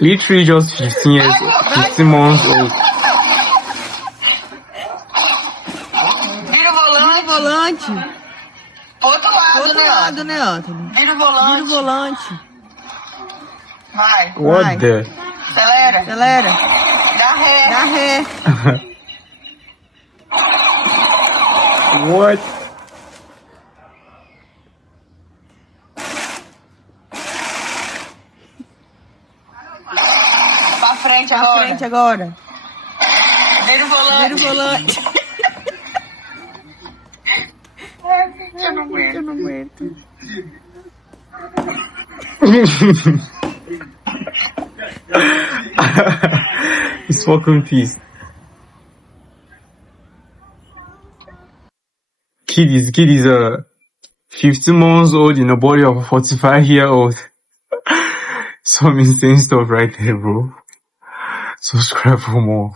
Literally just 15 months old. Vira o volante. Outro lado, né, Anthony? Vira o volante. Vai. What the? Acelera. Dá ré. What? Pra frente agora. Vira o volante. Eu não aguento. It's fucking peace. Kid is 15 months old in the body of a 45-year-old. Some insane stuff right there, bro. Subscribe for more.